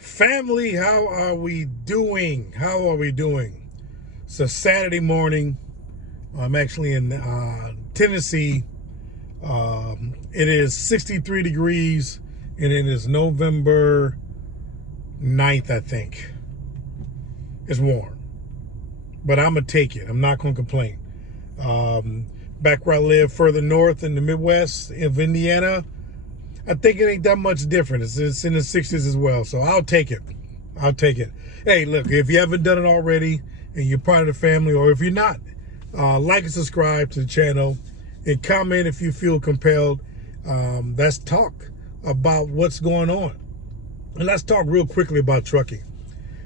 Family, how are we doing? How are we doing? It's a Saturday morning. I'm actually in Tennessee. It is 63 degrees and it is November 9th, I think. It's warm, but I'm going to take it. I'm not going to complain. Back where I live further north in the Midwest of Indiana, I think it ain't that much different. It's in the 60s as well, so I'll take it. I'll take it. Hey, look, if you haven't done it already and you're part of the family, or if you're not, like and subscribe to the channel and comment if you feel compelled. Let's talk about what's going on. And let's talk real quickly about trucking.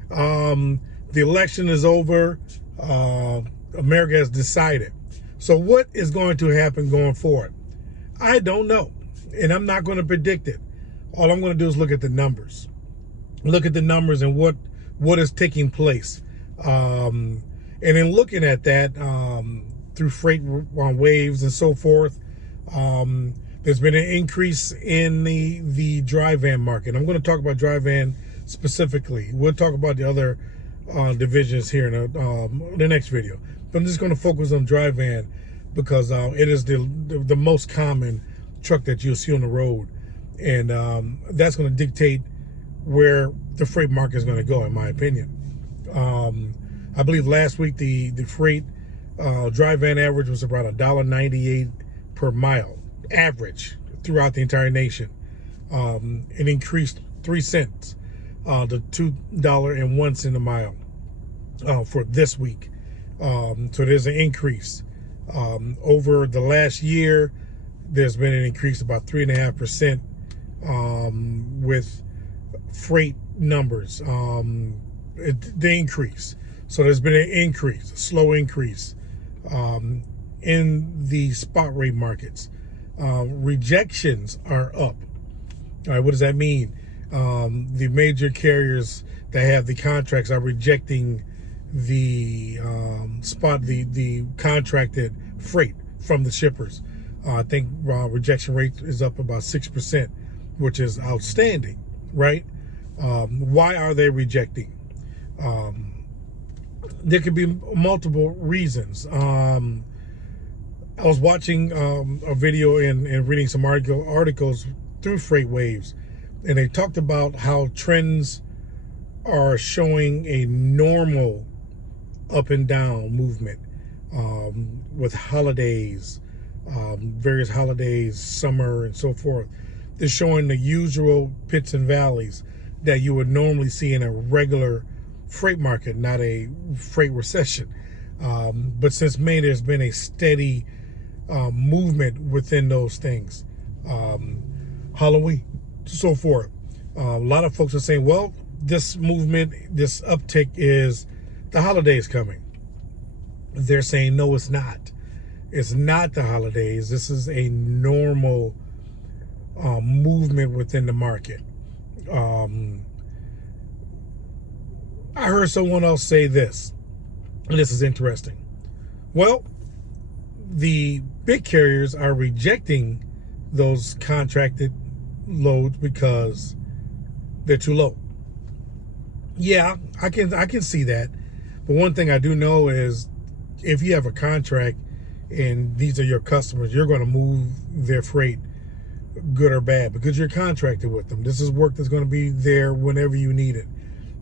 The election is over. America has decided. So what is going to happen going forward? I don't know. And I'm not going to predict it. All I'm going to do is look at the numbers. Look at the numbers and what is taking place. And in looking at that, through freight waves and so forth, there's been an increase in the dry van market. I'm going to talk about dry van specifically. We'll talk about the other divisions here in the next video. But I'm just going to focus on dry van because it is the most common truck that you'll see on the road, and that's going to dictate where the freight market is going to go, in my opinion. I believe last week the freight dry van average was about $1.98 per mile average throughout the entire nation. It increased 3 cents to $2.01 a mile for this week. So there's an increase. Over the last year, there's been an increase of about 3.5% with freight numbers. The increase. So there's been an increase, a slow increase in the spot rate markets. Rejections are up. All right, what does that mean? The major carriers that have the contracts are rejecting the the contracted freight from the shippers. I think rejection rate is up about 6%, which is outstanding, right? Why are they rejecting? There could be multiple reasons. I was watching a video and reading some articles through Freight Waves, and they talked about how trends are showing a normal up and down movement with holidays, various holidays, summer and so forth. They're showing the usual pits and valleys that you would normally see in a regular freight market, not a freight recession. But since May, there's been a steady movement within those things. Halloween, so forth. A lot of folks are saying, well, this movement, this uptick is the holidays coming. They're saying, no, it's not. It's not the holidays. This is a normal movement within the market. I heard someone else say this, and this is interesting. Well, the big carriers are rejecting those contracted loads because they're too low. Yeah, I can see that. But one thing I do know is if you have a contract and these are your customers, you're going to move their freight, good or bad, because you're contracted with them. This is work that's going to be there whenever you need it.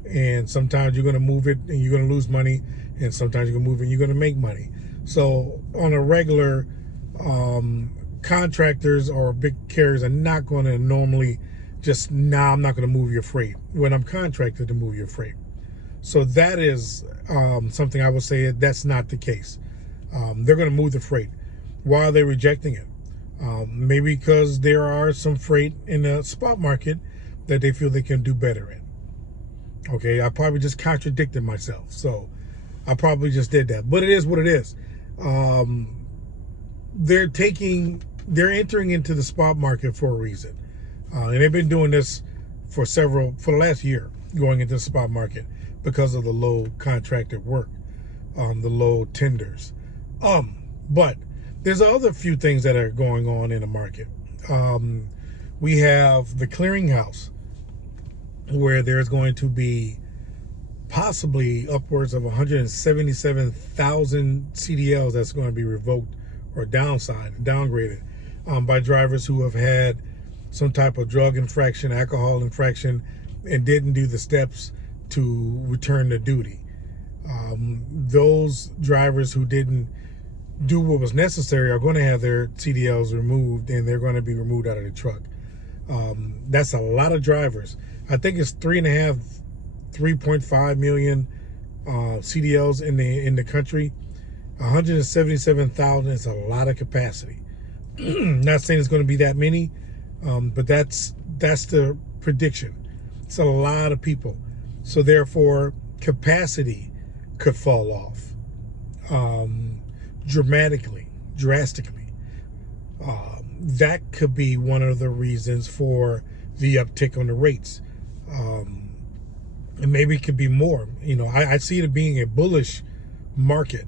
And sometimes you're going to move it and you're going to lose money, and sometimes you're going to move it and you're going to make money. So on a regular, contractors or big carriers are not going to normally just, nah, I'm not going to move your freight when I'm contracted to move your freight. So that is something I would say that's not the case. They're going to move the freight. Why are they rejecting it? Maybe because there are some freight in the spot market that they feel they can do better in. Okay, I probably just contradicted myself. So I probably just did that. But it is what it is. They're entering into the spot market for a reason. And they've been doing this for the last year, going into the spot market because of the low contracted work, the low tenders. But there's other few things that are going on in the market. We have the clearinghouse where there's going to be possibly upwards of 177,000 CDLs that's going to be revoked or downgraded by drivers who have had some type of drug infraction, alcohol infraction, and didn't do the steps to return to duty. Those drivers who didn't do what was necessary are going to have their CDLs removed, and they're going to be removed out of the truck. That's a lot of drivers. I think it's 3.5 million CDLs in the country. 177,000 is a lot of capacity. Not saying it's going to be that many, but that's the prediction. It's a lot of people. So therefore, capacity could fall off drastically. That could be one of the reasons for the uptick on the rates. And maybe it could be more. I see it being a bullish market.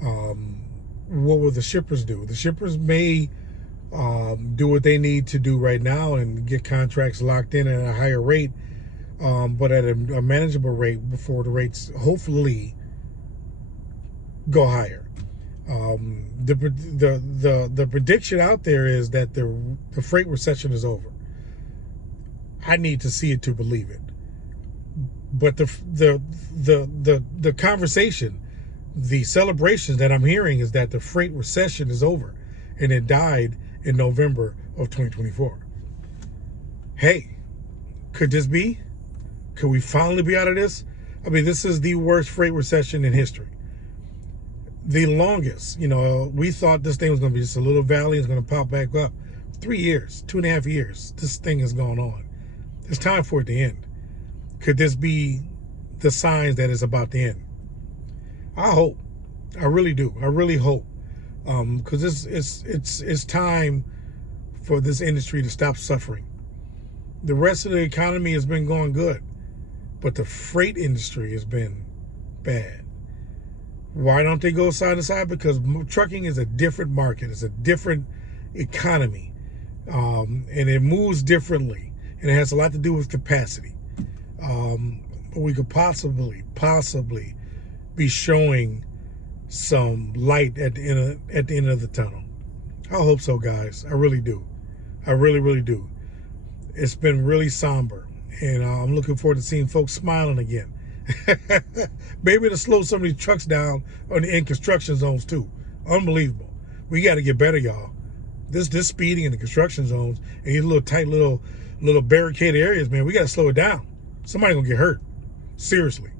What will the shippers do? The shippers may do what they need to do right now and get contracts locked in at a higher rate, but at a manageable rate before the rates hopefully go higher. The prediction out there is that the freight recession is over. I need to see it to believe it. But the conversation, the celebrations that I'm hearing is that the freight recession is over, and it died in November of 2024. Hey, could this be? Could we finally be out of this? I mean, this is the worst freight recession in history. The longest. We thought this thing was going to be just a little valley. It's going to pop back up. 3 years, 2.5 years, this thing has gone on. It's time for it to end. Could this be the signs that it's about to end? I hope. I really do. I really hope. Because it's time for this industry to stop suffering. The rest of the economy has been going good, but the freight industry has been bad. Why don't they go side to side? Because trucking is a different market. It's a different economy. And it moves differently. And it has a lot to do with capacity. But we could possibly be showing some light at the end of the tunnel. I hope so, guys. I really do. I really, really do. It's been really somber. And I'm looking forward to seeing folks smiling again. Maybe to slow some of these trucks down in construction zones too. Unbelievable. We got to get better, y'all. This speeding in the construction zones and these little tight little barricaded areas, man, we got to slow it down. Somebody gonna get hurt. Seriously.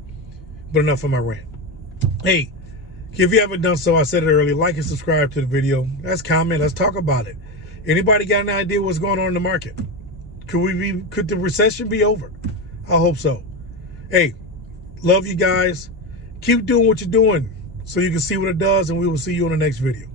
But enough of my rant. Hey, if you haven't done so, I said it earlier, like and subscribe to the video. Let's comment. Let's talk about it. Anybody got an idea what's going on in the market? Could the recession be over? I hope so. Hey, love you guys. Keep doing what you're doing so you can see what it does, and we will see you on the next video.